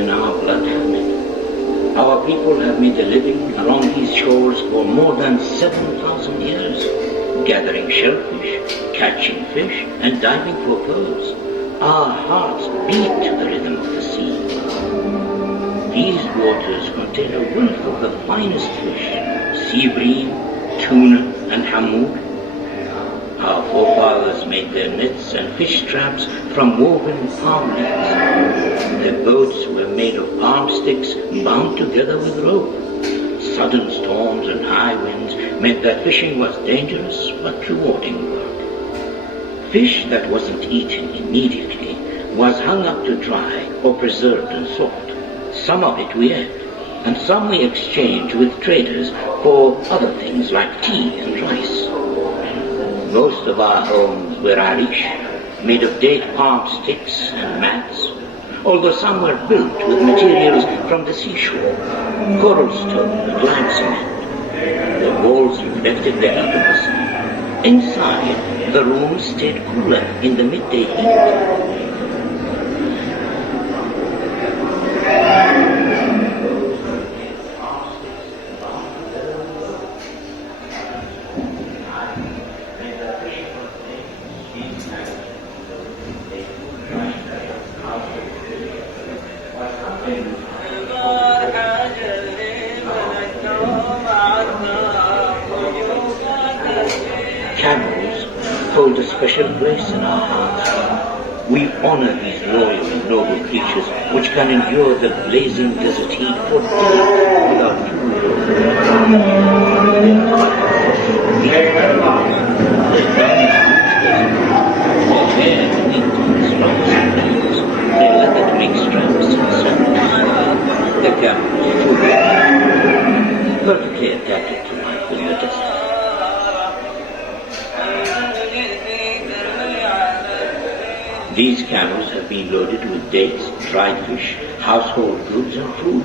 in our blood family. Our people have made a living along these shores for more than 7,000 years, gathering shellfish, catching fish, and diving for pearls. Our hearts beat to the rhythm of the sea. These waters contain a wealth of the finest fish, sea bream, tuna, and hammoud. Our forefathers made their nets and fish traps from woven palm leaves. Their boats were made of palm sticks bound together with rope. Sudden storms and high winds meant that fishing was dangerous but rewarding work. Fish that wasn't eaten immediately was hung up to dry or preserved and sold. Some of it we ate, and some we exchanged with traders for other things like tea and rice. Most of our homes were arish, made of date palm sticks and mats, although some were built with materials from the seashore, coral stone and lime cement. The walls reflected the heat of the sun. Inside, the rooms stayed cooler in the midday heat. Camels hold a special place in our hearts. We honor these loyal and noble creatures which can endure the blazing desert heat for days without food or their leather make straps and sandals. The camels, perfectly adapted to life in the desert. These camels have been loaded with dates, dried fish, household goods and food.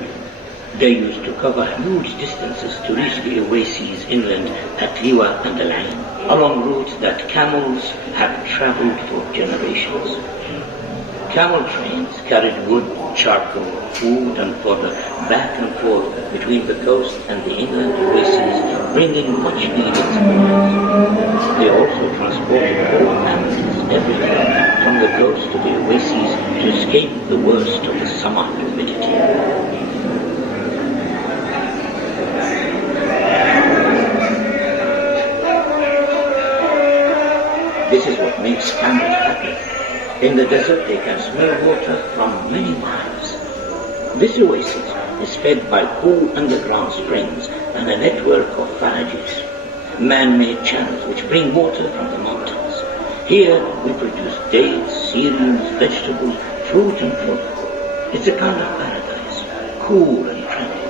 They used to cover huge distances to reach the oases inland at Liwa and Al-Ain, along routes that camels have traveled for generations. Camel trains carried wood, charcoal, food and fodder back and forth between the coast and the inland oases, bringing much needed supplies. They also transported whole families everywhere from the coast to the oases to escape the worst of the summer humidity. This is what makes camels happy. In the desert they can smell water from many miles. This oasis is fed by cool underground springs and a network of farages, man-made channels which bring water from the mountains. Here we produce dates, cereals, vegetables, fruit and fodder. It's a kind of paradise, cool and tranquil.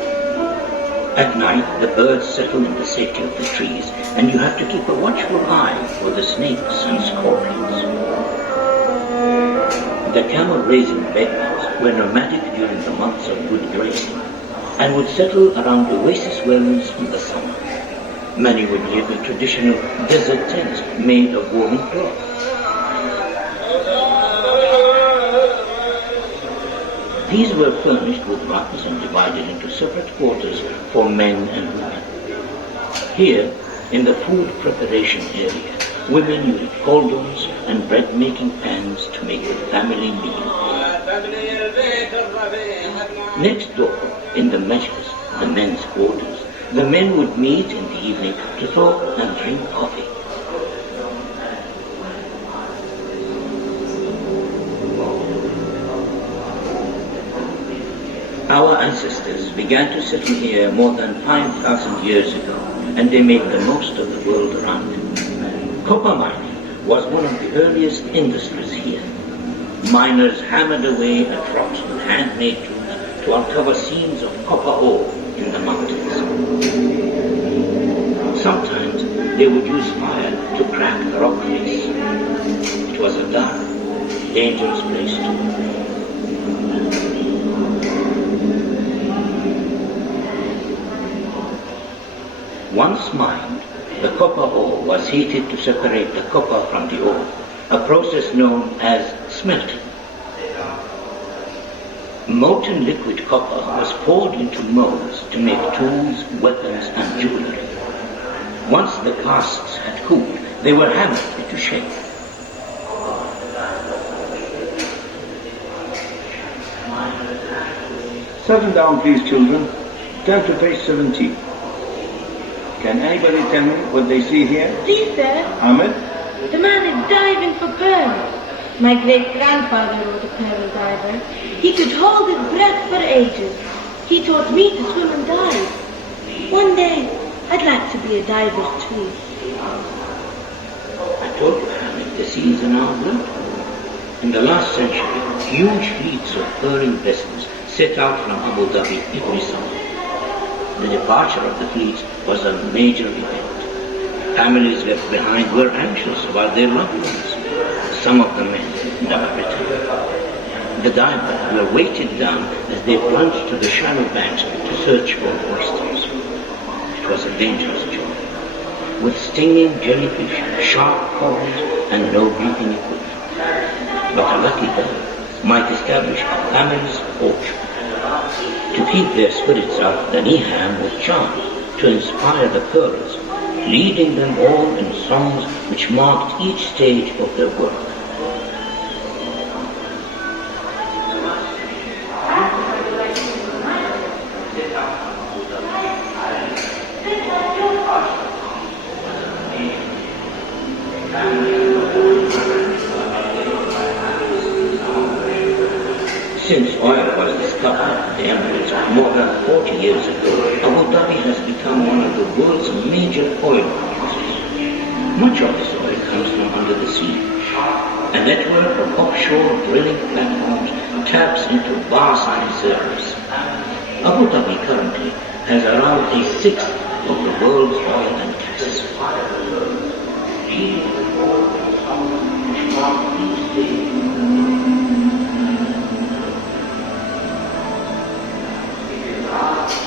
At night the birds settle in the safety of the trees and you have to keep a watchful eye for the snakes and scorpions. The camel-raising bedouins were nomadic during the months of good grazing and would settle around oasis wells in the summer. Many would live in traditional desert tents made of woven cloth. These were furnished with rugs and divided into separate quarters for men and women. Here, in the food preparation area, women used cauldrons and bread-making pans to make the family meal. Next door, in the majlis, the men's quarters, the men would meet in the evening to talk and drink coffee. Our ancestors began to settle here more than 5,000 years ago, and they made the most of the world around them. Copper mining was one of the earliest industries here. Miners hammered away at rocks with hand-made tools to uncover seams of copper ore in the mountains. Sometimes they would use fire to crack the rock face. It was a dark, dangerous place too. Once mined, the copper ore was heated to separate the copper from the ore, a process known as smelting. Molten liquid copper was poured into molds to make tools, weapons, and jewelry. Once the casts had cooled, they were hammered into shape. Settle down, please, children. Turn to page 17. Can anybody tell me what they see here? Please, sir. Ahmed? The man is diving for pearls. My great-grandfather was a pearl diver. He could hold his breath for ages. He taught me to swim and dive. One day, I'd like to be a diver too. I told you, Hamid, the sea is in our blood. In the last century, huge fleets of pearling vessels set out from Abu Dhabi every summer. The departure of the fleet was a major event. Families left behind were anxious about their loved ones. Some of the men never returned. The divers were weighted down as they plunged to the shallow banks to search for oysters. It was a dangerous job, with stinging jellyfish, sharp corals, and no breathing equipment. But a lucky diver might establish a family's fortune. To keep their spirits up, the Niham would chant to inspire the pearls, leading them all in songs which marked each stage of their work. Since oil was discovered in the Emirates more than 40 years ago, Abu Dhabi has become one of the world's major oil producers. Much of this oil comes from under the sea. A network of offshore drilling platforms taps into vast reserves. Abu Dhabi currently has around a sixth of the world's oil and gas.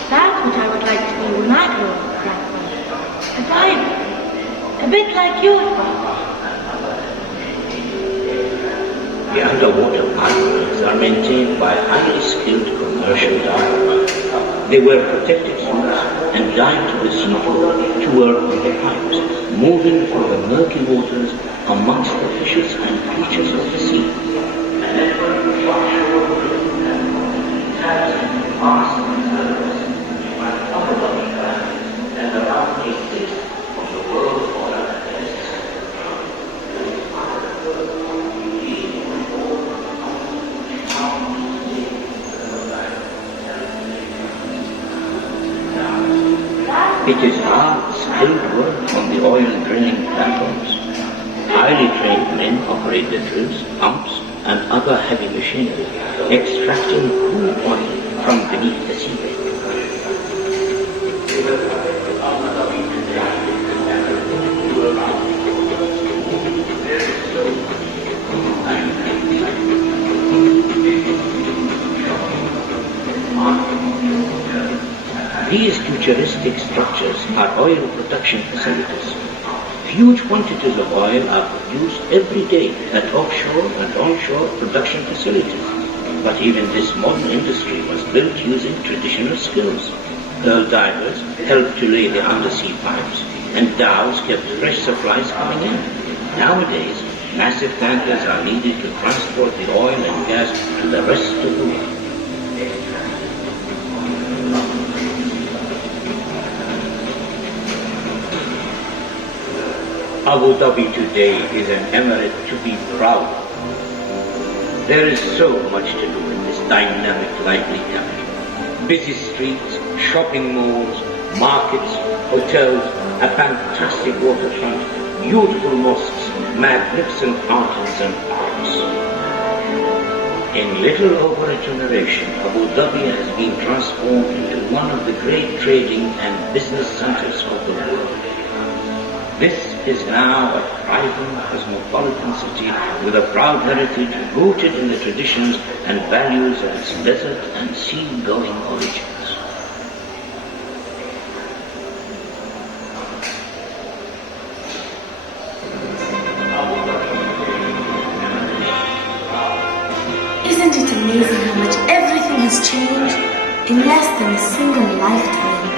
That's what I would like to be when I grow up, Grandfather. A diver. A bit like your father. The underwater pipelines are maintained by highly skilled commercial divers. They wear protective suits and dive to the seafloor to work on the pipes, moving through the murky waters amongst the fishes and creatures of the sea. It is hard, skilled work on the oil drilling platforms. Highly trained men operate the drills, pumps, and other heavy machinery, extracting crude oil from beneath the seabed. These futuristic structures are oil production facilities. Huge quantities of oil are produced every day at offshore and onshore production facilities. But even this modern industry was built using traditional skills. Pearl divers helped to lay the undersea pipes, and dhows kept fresh supplies coming in. Nowadays, massive tankers are needed to transport the oil and gas to the rest of the world. Abu Dhabi today is an emirate to be proud of. There is so much to do in this dynamic, lively country. Busy streets, shopping malls, markets, hotels, a fantastic waterfront, beautiful mosques, magnificent fountains and parks. In little over a generation, Abu Dhabi has been transformed into one of the great trading and business centers of the world. This is now a thriving cosmopolitan city with a proud heritage rooted in the traditions and values of its desert and sea-going origins. Isn't it amazing how much everything less than a single lifetime.